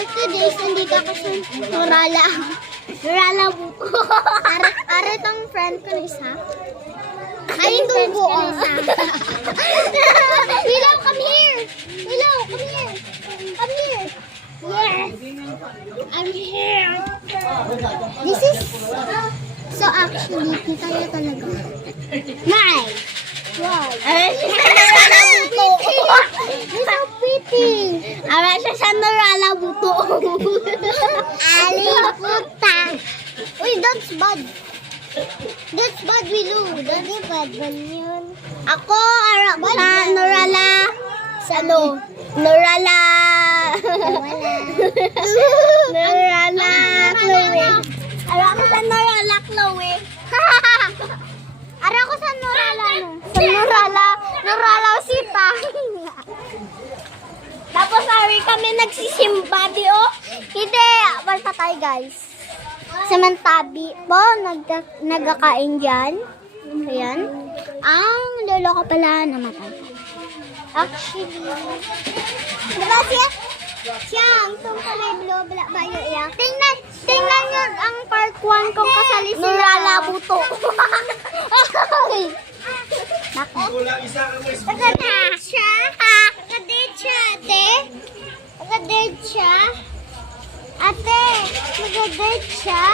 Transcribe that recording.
birthday days, nandito ako sa Norala. Norala buko. Are tong friend ko na isa. Ay, yung buo. Willow, come here. Willow, come here. Come here. Yes. I'm here. This is... So actually, kita niya talaga. Mine. Wow. You're so pretty. Awa siya sa Norala buto. Aliputa. Uy, that's bad. That's bad, Willow. That's bad man yun. Ako, ara ko sa Norala. Sa ano? Norala. Norala. Chloe. Ara ko sa Norala, Chloe. Ara ko sa Norala, no? Sa Norala. Norala, Sita. Tapos, sorry kami nagsisimba, oh. Hindi, basta tayo, guys. Sa Mantabi po, nagkakain dyan. Ayan. Ang lolo ko pala namatay. Actually, diba siya ang tungkulay blobla ba yun iyak? Tingnan nyo ang part 1 kung kasali sila. Norala buto. Taga-date siya. Taga-date siya, ate. Taga-date siya. Ate, taga-date siya.